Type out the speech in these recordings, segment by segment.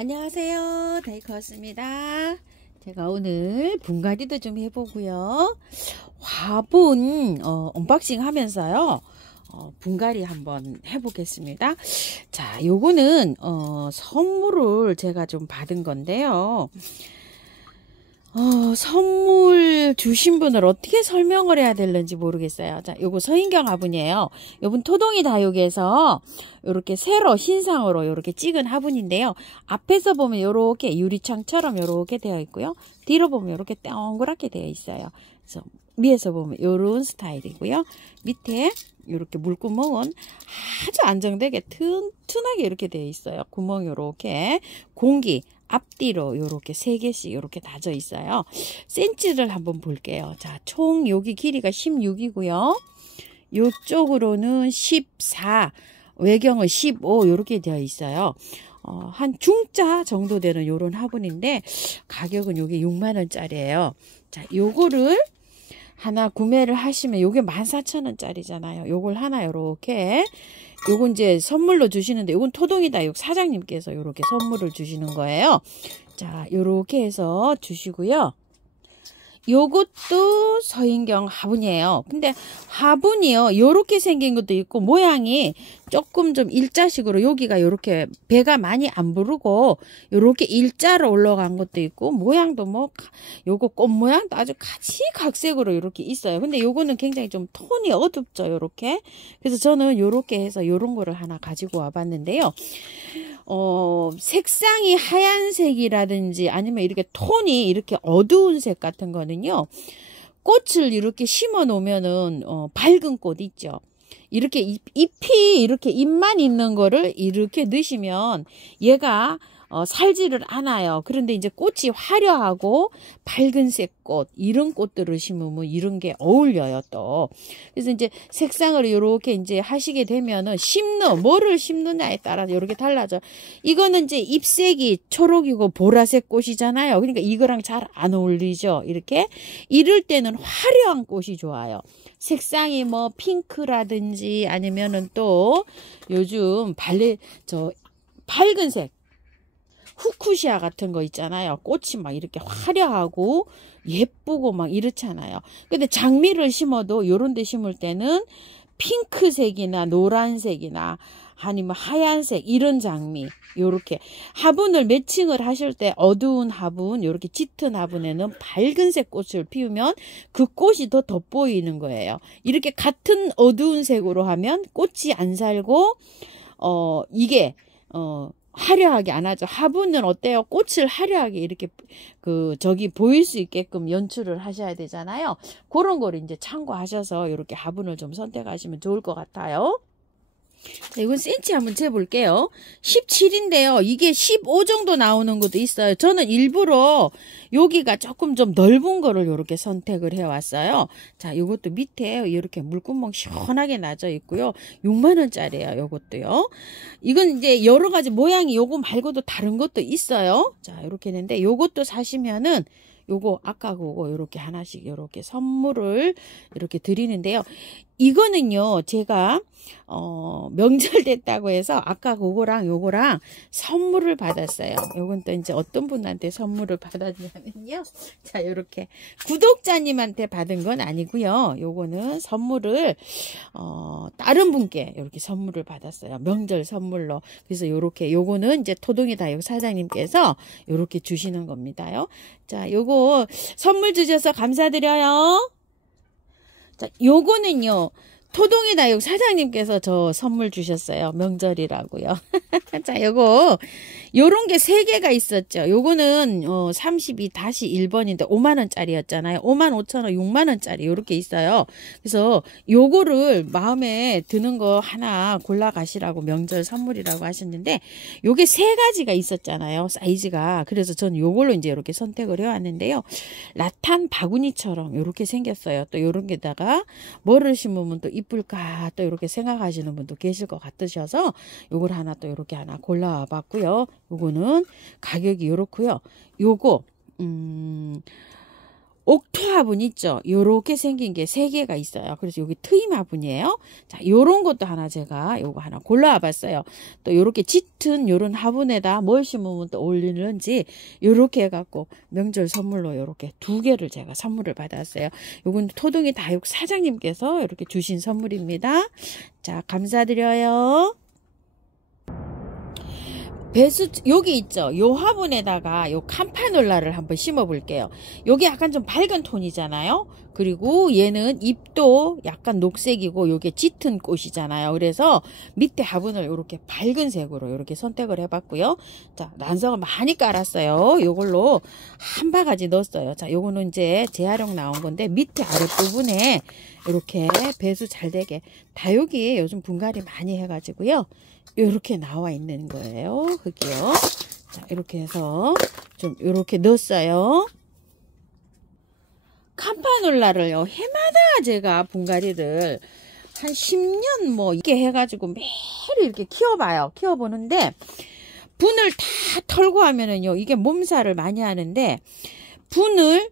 안녕하세요, 데이커였습니다. 제가 오늘 분갈이도 좀 해보고요. 화분 언박싱 하면서요, 분갈이 한번 해보겠습니다. 자, 요거는 선물을 제가 좀 받은 건데요. 선물 주신 분을 어떻게 설명을 해야 될는지 모르겠어요. 자, 요거 서인경 화분이에요. 요분 토동이 다육에서 요렇게 새로 신상으로 요렇게 찍은 화분인데요. 앞에서 보면 요렇게 유리창처럼 요렇게 되어 있고요. 뒤로 보면 요렇게 동그랗게 되어 있어요. 그래서 위에서 보면 요런 스타일이고요. 밑에 요렇게 물구멍은 아주 안정되게 튼튼하게 이렇게 되어 있어요. 구멍 요렇게 공기 앞뒤로 요렇게 3개씩 요렇게 다져 있어요. 센치를 한번 볼게요. 자, 총 여기 길이가 16이고요. 요쪽으로는 14, 외경은 15 요렇게 되어 있어요. 한 중자 정도 되는 요런 화분인데 가격은 요게 6만원짜리예요. 자, 요거를 하나 구매를 하시면 요게 14,000원짜리잖아요. 요걸 하나 요렇게 요건 이제 선물로 주시는데 요건 토동이다육 사장님께서 요렇게 선물을 주시는 거예요. 자, 요렇게 해서 주시고요. 요것도 서인경 화분이에요. 근데 화분이요, 요렇게 생긴 것도 있고 모양이 조금 좀 일자식으로 여기가 요렇게 배가 많이 안 부르고 요렇게 일자로 올라간 것도 있고 모양도 뭐 요거 꽃 모양도 아주 가지각색으로 이렇게 있어요. 근데 요거는 굉장히 좀 톤이 어둡죠, 요렇게. 그래서 저는 요렇게 해서 요런 거를 하나 가지고 와봤는데요. 색상이 하얀색이라든지 아니면 이렇게 톤이 이렇게 어두운 색 같은 거는요, 꽃을 이렇게 심어 놓으면은 밝은 꽃 있죠. 이렇게 잎이 이렇게 잎만 있는 거를 이렇게 넣으시면 얘가 살지를 않아요. 그런데 이제 꽃이 화려하고 밝은색 꽃, 이런 꽃들을 심으면 이런 게 어울려요, 또. 그래서 이제 색상을 이렇게 이제 하시게 되면은 뭐를 심느냐에 따라서 이렇게 달라져. 이거는 이제 잎색이 초록이고 보라색 꽃이잖아요. 그러니까 이거랑 잘 안 어울리죠. 이럴 때는 화려한 꽃이 좋아요. 색상이 뭐 핑크라든지 아니면은 또 요즘 밝은색 후쿠시아 같은 거 있잖아요. 꽃이 막 이렇게 화려하고 예쁘고 막 이렇잖아요. 근데 장미를 심어도 요런 데 심을 때는 핑크색이나 노란색이나 아니면 하얀색 이런 장미, 요렇게 화분을 매칭을 하실 때 어두운 화분, 요렇게 짙은 화분에는 밝은색 꽃을 피우면 그 꽃이 더 돋보이는 거예요. 이렇게 같은 어두운 색으로 하면 꽃이 안 살고 이게 화려하게 안 하죠. 화분은 어때요? 꽃을 화려하게 이렇게 보일 수 있게끔 연출을 하셔야 되잖아요. 그런 거를 이제 참고하셔서 이렇게 화분을 좀 선택하시면 좋을 것 같아요. 자, 이건 센치 한번 재볼게요. 17인데요. 이게 15 정도 나오는 것도 있어요. 저는 일부러 여기가 조금 좀 넓은 거를 이렇게 선택을 해왔어요. 자, 이것도 밑에 이렇게 물구멍 시원하게 나져 있고요. 6만원짜리예요. 이것도요. 이건 이제 여러 가지 모양이 요거 말고도 다른 것도 있어요. 자, 이렇게 했는데 요것도 사시면은 요거 아까 그거 요렇게 하나씩 요렇게 선물을 이렇게 드리는데요. 이거는요, 제가 명절 됐다고 해서 아까 그거랑 요거랑 선물을 받았어요. 요건 또 이제 어떤 분한테 선물을 받았냐면요, 자, 요렇게 구독자님한테 받은 건 아니고요. 요거는 선물을 다른 분께 이렇게 선물을 받았어요. 명절 선물로. 그래서 요거는 이제 토동이 다육 사장님께서 요렇게 주시는 겁니다요. 자, 요거 선물 주셔서 감사드려요. 자, 요거는요, 토동이 다육 사장님께서 저 선물 주셨어요. 명절이라고요. 자, 요런 게 3개가 있었죠. 요거는 32-1번인데 5만원짜리였잖아요. 55,000원, 6만원짜리 요렇게 있어요. 그래서 요거를 마음에 드는 거 하나 골라 가시라고 명절 선물이라고 하셨는데, 요게 3가지가 있었잖아요. 사이즈가. 그래서 전 요걸로 이제 이렇게 선택을 해왔는데요. 라탄 바구니처럼 요렇게 생겼어요. 또 요런 게다가 뭐를 심으면 또 이쁠까 또 이렇게 생각하시는 분도 계실 것 같으셔서 요걸 하나 또 이렇게 하나 골라와 봤고요. 요거는 가격이 요렇고요. 요거 옥토 화분 있죠. 요렇게 생긴 게 3개가 있어요. 그래서 여기 트임 화분이에요. 자, 요런 것도 하나 제가 요거 하나 골라와 봤어요. 또 요렇게 짙은 요런 화분에다 뭘 심으면 또 어울리는지 요렇게 해갖고 명절 선물로 요렇게 2개를 제가 선물을 받았어요. 요건 토둥이 다육 사장님께서 이렇게 주신 선물입니다. 자, 감사드려요. 배수 여기 있죠. 요 화분에다가 요 캄파놀라를 한번 심어 볼게요. 요게 약간 좀 밝은 톤이잖아요. 그리고 얘는 잎도 약간 녹색이고 요게 짙은 꽃이잖아요. 그래서 밑에 화분을 요렇게 밝은 색으로 요렇게 선택을 해봤고요. 자, 난석을 많이 깔았어요. 요걸로 한 바가지 넣었어요. 자, 요거는 이제 재활용 나온 건데 밑에 아랫부분에 이렇게 배수 잘 되게 다육이 요즘 분갈이 많이 해가지고요. 이렇게 나와 있는 거예요. 흙이요. 자, 이렇게 해서 좀 이렇게 넣었어요. 캄파놀라를요, 해마다 제가 분갈이를 한 10년 뭐 이렇게 해가지고 매일 이렇게 키워봐요. 키워보는데 분을 다 털고 하면은요, 이게 몸살을 많이 하는데 분을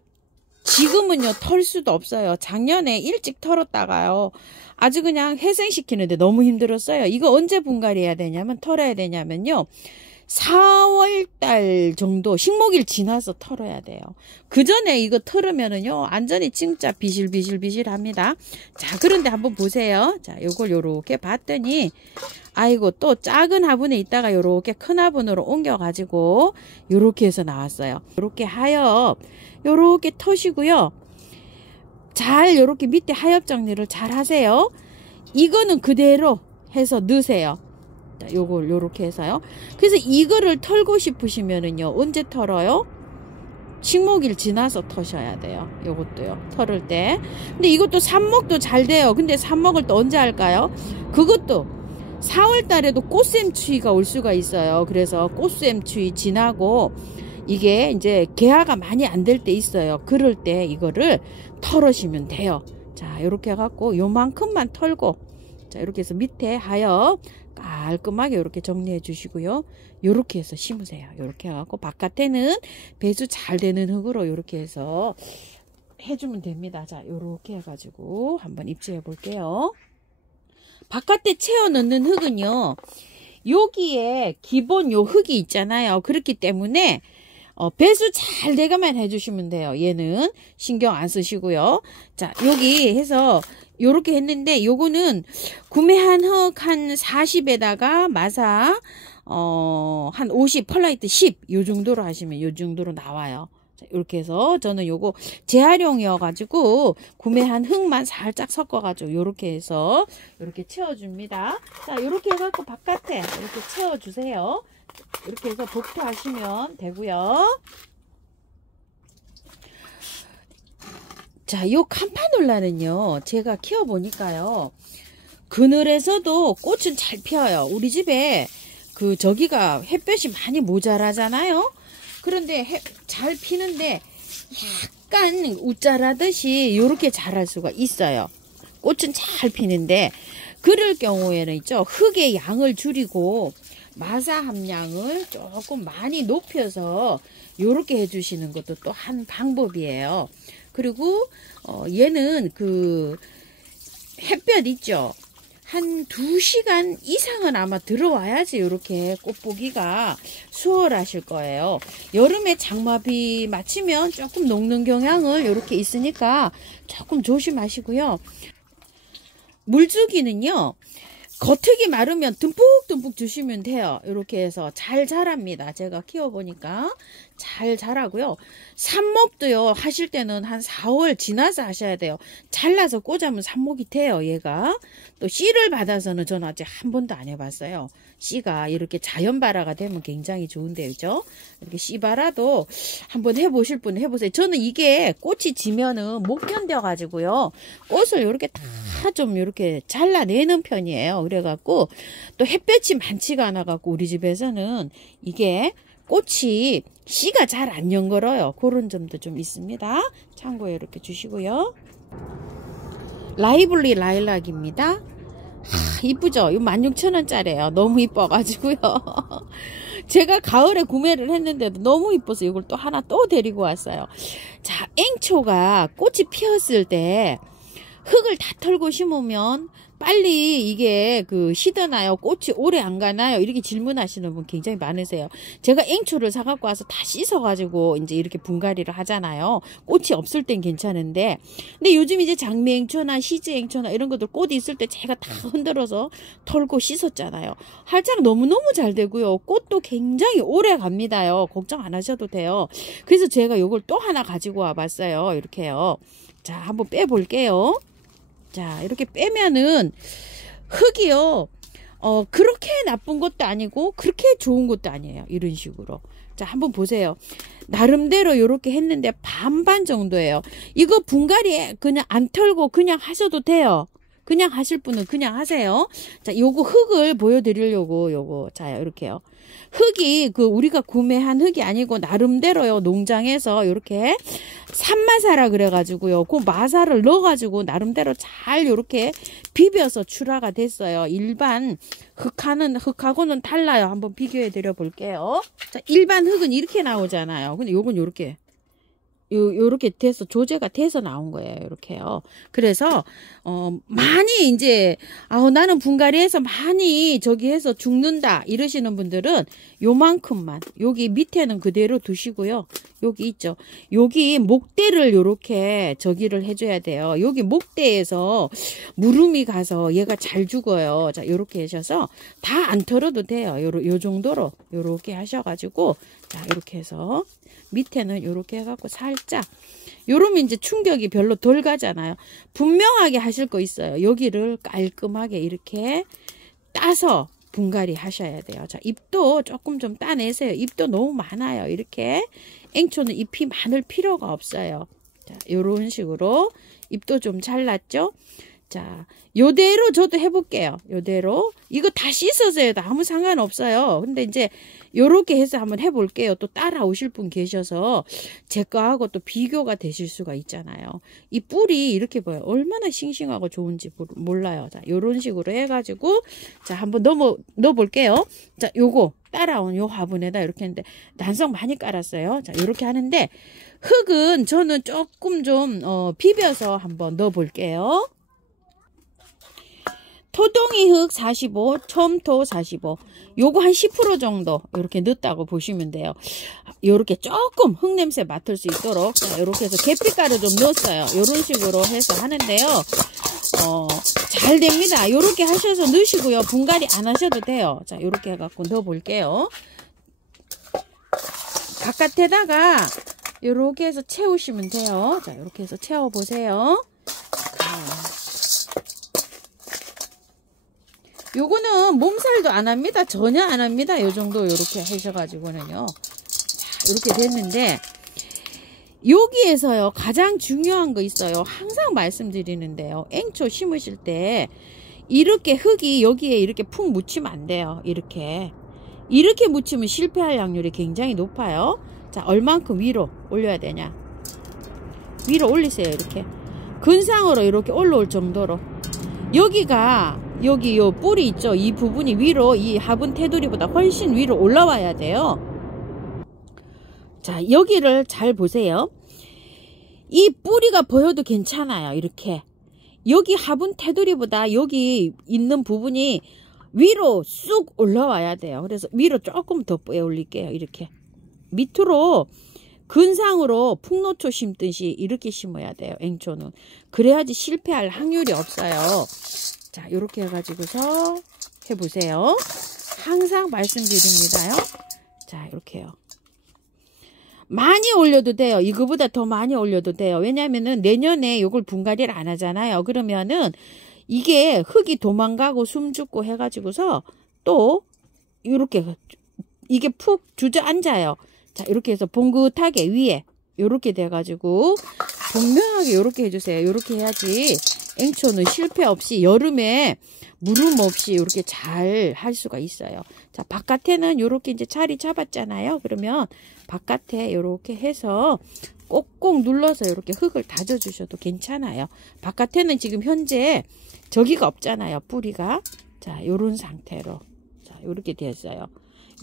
지금은요 털 수도 없어요. 작년에 일찍 털었다가요 아주 그냥 회생시키는데 너무 힘들었어요. 이거 언제 분갈이 해야 되냐면 털어야 되냐면요 4월달 정도 식목일 지나서 털어야 돼요. 그 전에 이거 털으면은요 완전히 진짜 비실비실 합니다. 자, 그런데 한번 보세요. 자, 요걸 요렇게 봤더니 아이고 또 작은 화분에 있다가 요렇게 큰 화분으로 옮겨 가지고 요렇게 해서 나왔어요. 요렇게 하엽 요렇게 터시고요. 잘 요렇게 밑에 하엽 정리를 잘 하세요. 이거는 그대로 해서 넣으세요. 자, 요걸 요렇게 해서요. 그래서 이거를 털고 싶으시면은요 언제 털어요? 식목일 지나서 터셔야 돼요. 요것도요 털을 때. 근데 이것도 삽목도 잘 돼요. 근데 삽목을 또 언제 할까요? 그것도 4월 달에도 꽃샘추위가 올 수가 있어요. 그래서 꽃샘추위 지나고 이게 이제 개화가 많이 안 될 때 있어요. 그럴 때 이거를 털으시면 돼요. 자, 이렇게 해갖고 요만큼만 털고 자, 이렇게 해서 밑에 하엽 깔끔하게 이렇게 정리해 주시고요. 요렇게 해서 심으세요. 요렇게 해갖고 바깥에는 배수 잘 되는 흙으로 요렇게 해서 해주면 됩니다. 자, 요렇게 해가지고 한번 입지해 볼게요. 바깥에 채워 넣는 흙은요 여기에 기본 요 흙이 있잖아요. 그렇기 때문에 배수 잘 되게만 해주시면 돼요. 얘는 신경 안 쓰시고요. 자, 여기 해서 요렇게 했는데 요거는 구매한 흙 한 40에다가 마사 한 50 펄라이트 10 요 정도로 하시면 요 정도로 나와요. 자, 이렇게 해서 저는 요거 재활용이어 가지고 구매한 흙만 살짝 섞어 가지고 요렇게 해서 요렇게 채워 줍니다. 자, 요렇게 해 갖고 바깥에 이렇게 채워 주세요. 이렇게 해서 복토하시면 되고요. 자, 요 캄파놀라는요 제가 키워 보니까요 그늘에서도 꽃은 잘 피어요. 우리 집에 저기가 햇볕이 많이 모자라잖아요. 그런데 잘 피는데 약간 웃자라듯이 이렇게 자랄 수가 있어요. 꽃은 잘 피는데 그럴 경우에는 있죠 흙의 양을 줄이고 마사 함량을 조금 많이 높여서 이렇게 해주시는 것도 또 한 방법이에요. 그리고 얘는 햇볕 있죠 한 2시간 이상은 아마 들어와야지 이렇게 꽃보기가 수월하실 거예요. 여름에 장마비 맞추면 조금 녹는 경향을 이렇게 있으니까 조금 조심하시고요. 물주기는요 겉흙이 마르면 듬뿍듬뿍 주시면 돼요. 이렇게 해서 잘 자랍니다. 제가 키워보니까 잘 자라고요. 삽목도요 하실 때는 한 4월 지나서 하셔야 돼요. 잘라서 꽂으면 삽목이 돼요. 얘가 또 씨를 받아서는 저는 아직 한 번도 안 해봤어요. 씨가 이렇게 자연발화가 되면 굉장히 좋은데 그죠? 이렇게 씨발화도 한번 해보실 분은 해보세요. 저는 이게 꽃이 지면은 못 견뎌 가지고요 꽃을 이렇게 다 좀 이렇게 잘라내는 편이에요. 그래갖고 또 햇볕이 많지가 않아 갖고 우리 집에서는 이게 꽃이 씨가 잘 안 연걸어요. 그런 점도 좀 있습니다. 참고에 이렇게 주시고요. 라이블리 라일락입니다. 이쁘죠? 이거 16,000원짜리예요. 너무 이뻐가지고요. 제가 가을에 구매를 했는데도 너무 이뻐서 이걸 또 하나 또 데리고 왔어요. 자, 앵초가 꽃이 피었을 때 흙을 다 털고 심으면 빨리 이게 시드나요? 꽃이 오래 안 가나요? 이렇게 질문하시는 분 굉장히 많으세요. 제가 앵초를 사갖고 와서 다 씻어가지고 이제 이렇게 분갈이를 하잖아요. 꽃이 없을 땐 괜찮은데, 근데 요즘 이제 장미앵초나 시즈앵초나 이런 것들 꽃이 있을 때 제가 다 흔들어서 털고 씻었잖아요. 활짝 너무너무 잘 되고요. 꽃도 굉장히 오래 갑니다요. 걱정 안 하셔도 돼요. 그래서 제가 요걸 또 하나 가지고 와봤어요. 이렇게요. 자, 한번 빼볼게요. 자, 이렇게 빼면은 흙이요, 그렇게 나쁜 것도 아니고 그렇게 좋은 것도 아니에요. 이런 식으로. 자, 한번 보세요. 나름대로 이렇게 했는데 반반 정도예요. 이거 분갈이 그냥 안 털고 그냥 하셔도 돼요. 그냥 하실 분은 그냥 하세요. 자, 요거 흙을 보여드리려고 요거, 자, 이렇게요. 흙이 우리가 구매한 흙이 아니고 나름대로요, 농장에서 이렇게 산마사라 그래가지고요, 그 마사를 넣어가지고 나름대로 잘 이렇게 비벼서 출하가 됐어요. 일반 흙하고는 달라요. 한번 비교해 드려 볼게요. 자, 일반 흙은 이렇게 나오잖아요. 근데 요건 요렇게 요렇게 돼서 조제가 돼서 나온 거예요. 이렇게요. 그래서 많이 이제 나는 분갈이해서 많이 저기 해서 죽는다 이러시는 분들은 요만큼만, 여기 밑에는 그대로 두시고요. 여기 있죠. 여기 목대를 요렇게 저기를 해줘야 돼요. 여기 목대에서 무름이 가서 얘가 잘 죽어요. 자, 요렇게 하셔서 다 안 털어도 돼요. 요 정도로 요렇게 하셔가지고, 자, 이렇게 해서 밑에는 이렇게 해갖고 살짝, 요러면 이제 충격이 별로 덜 가잖아요. 분명하게 하실 거 있어요. 여기를 깔끔하게 이렇게 따서 분갈이 하셔야 돼요. 자, 잎도 조금 좀 따내세요. 잎도 너무 많아요. 이렇게 앵초는 잎이 많을 필요가 없어요. 자, 요런 식으로 잎도 좀 잘랐죠. 자, 요대로 저도 해볼게요. 요대로. 이거 다 씻어서 해도 아무 상관없어요. 근데 이제 요렇게 해서 한번 해볼게요. 또 따라오실 분 계셔서 제 거하고 또 비교가 되실 수가 있잖아요. 이 뿔이 이렇게 보여요. 얼마나 싱싱하고 좋은지 몰라요. 자, 요런 식으로 해가지고, 자, 한번 넣어볼게요. 자, 요거 따라온 요 화분에다 이렇게 했는데 난석 많이 깔았어요. 자, 요렇게 하는데 흙은 저는 조금 좀 비벼서 한번 넣어볼게요. 토동이 흙 45, 첨토 45. 요거 한 10% 정도 이렇게 넣었다고 보시면 돼요. 요렇게 조금 흙 냄새 맡을 수 있도록, 자, 요렇게 해서 계피가루 좀 넣었어요. 요런 식으로 해서 하는데요. 잘 됩니다. 요렇게 하셔서 넣으시고요. 분갈이 안 하셔도 돼요. 자, 요렇게 해갖고 넣어볼게요. 바깥에다가 요렇게 해서 채우시면 돼요. 자, 요렇게 해서 채워보세요. 요거는 몸살도 안 합니다. 전혀 안 합니다. 요 정도 요렇게 하셔가지고는요. 자, 이렇게 됐는데, 여기에서요, 가장 중요한 거 있어요. 항상 말씀드리는데요. 앵초 심으실 때, 이렇게 흙이 여기에 이렇게 푹 묻히면 안 돼요. 이렇게 묻히면 실패할 확률이 굉장히 높아요. 자, 얼만큼 위로 올려야 되냐. 위로 올리세요. 이렇게. 근상으로 이렇게 올라올 정도로. 여기 요 뿔이 있죠. 이 부분이 위로, 이 화분 테두리보다 훨씬 위로 올라와야 돼요. 자, 여기를 잘 보세요. 이 뿌리가 보여도 괜찮아요. 이렇게. 여기 화분 테두리보다 여기 있는 부분이 위로 쑥 올라와야 돼요. 그래서 위로 조금 더 뿌려 올릴게요. 이렇게. 밑으로 근상으로 풍노초 심듯이 이렇게 심어야 돼요. 앵초는. 그래야지 실패할 확률이 없어요. 자, 요렇게 해가지고서 해보세요. 항상 말씀드립니다요. 자, 이렇게요. 많이 올려도 돼요. 이거보다 더 많이 올려도 돼요. 왜냐면은 내년에 요걸 분갈이를 안 하잖아요. 그러면은 이게 흙이 도망가고 숨 죽고 해가지고서 또 요렇게 이게 푹 주저앉아요. 자, 이렇게 해서 봉긋하게 위에 요렇게 돼가지고 분명하게 요렇게 해주세요. 요렇게 해야지 앵초는 실패 없이 여름에 무름 없이 이렇게 잘 할 수가 있어요. 자, 바깥에는 이렇게 이제 자리 잡았잖아요. 그러면 바깥에 이렇게 해서 꼭꼭 눌러서 이렇게 흙을 다져 주셔도 괜찮아요. 바깥에는 지금 현재 저기가 없잖아요. 뿌리가. 자, 요런 상태로. 자, 요렇게 됐어요.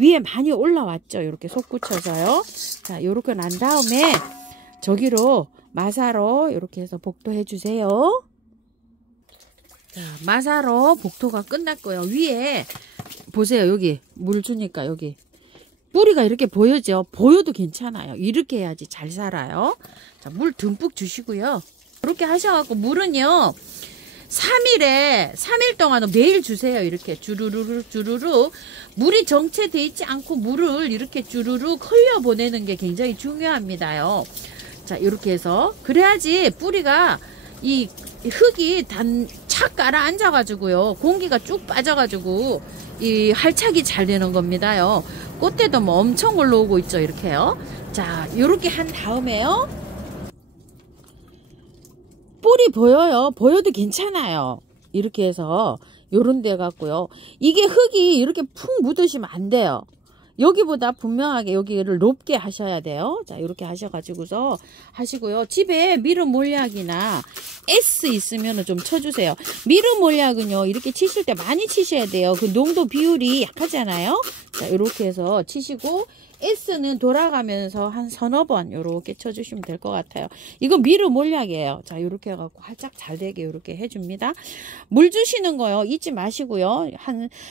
위에 많이 올라왔죠. 이렇게 솟구쳐서요. 자, 요렇게 난 다음에 저기로 마사로 이렇게 해서 복도해 주세요. 자, 마사로 복도가 끝났고요. 위에 보세요. 여기 물 주니까 여기 뿌리가 이렇게 보여죠. 보여도 괜찮아요. 이렇게 해야지 잘 살아요. 자, 물 듬뿍 주시고요. 이렇게 하셔갖고 물은요 3일 동안은 매일 주세요. 이렇게 주르르 물이 정체되어 있지 않고 물을 이렇게 주르륵 흘려보내는 게 굉장히 중요합니다요. 자, 이렇게 해서 그래야지 뿌리가 이 흙이 착 가라앉아 가지고요 공기가 쭉 빠져 가지고 이 활착이 잘 되는 겁니다요. 꽃대도 뭐 엄청 올라오고 있죠. 이렇게요. 자, 이렇게 한 다음에요 뿌리 보여요. 보여도 괜찮아요. 이렇게 해서 요런 데 갖고요. 이게 흙이 이렇게 푹 묻으시면 안 돼요. 여기보다 분명하게 여기를 높게 하셔야 돼요. 자, 이렇게 하셔가지고서 하시고요. 집에 미름 몰약이나 S 있으면 좀 쳐주세요. 미름 몰약은요, 이렇게 치실 때 많이 치셔야 돼요. 그 농도 비율이 약하잖아요. 자, 이렇게 해서 치시고, S는 돌아가면서 한 서너 번 이렇게 쳐주시면 될 것 같아요. 이거 미르 몰약이에요. 자, 이렇게 해갖고 활짝 잘 되게 이렇게 해줍니다. 물 주시는 거요 잊지 마시고요.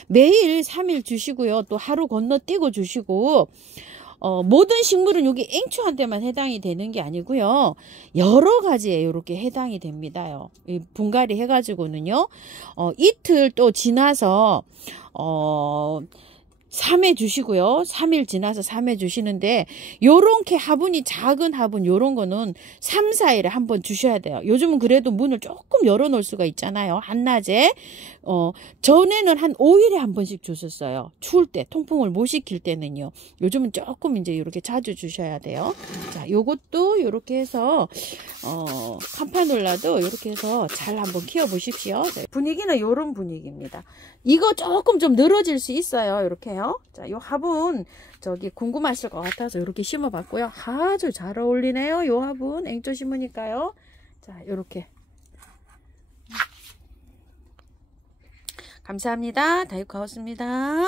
매일 3일 주시고요. 또 하루 건너뛰고 주시고, 모든 식물은 여기 앵초한테만 해당이 되는 게 아니고요. 여러 가지에 이렇게 해당이 됩니다요. 분갈이 해가지고는요. 이틀 또 지나서 3회 주시고요. 3일 지나서 3회 주시는데 요렇게 화분이 작은 화분 요런 거는 3, 4일에 한번 주셔야 돼요. 요즘은 그래도 문을 조금 열어 놓을 수가 있잖아요. 한낮에. 전에는 한 5일에 한 번씩 줬었어요. 추울 때 통풍을 못 시킬 때는요. 요즘은 조금 이제 이렇게 자주 주셔야 돼요. 자, 요것도 요렇게 해서 캄파놀라도 이렇게 해서 잘 한번 키워 보십시오. 네. 분위기는 요런 분위기입니다. 이거 조금 좀 늘어질 수 있어요. 이렇게요. 자, 요 화분 저기 궁금하실 것 같아서 이렇게 심어봤고요. 아주 잘 어울리네요. 요 화분 앵초 심으니까요. 자, 요렇게. 감사합니다. 다육하우스입니다.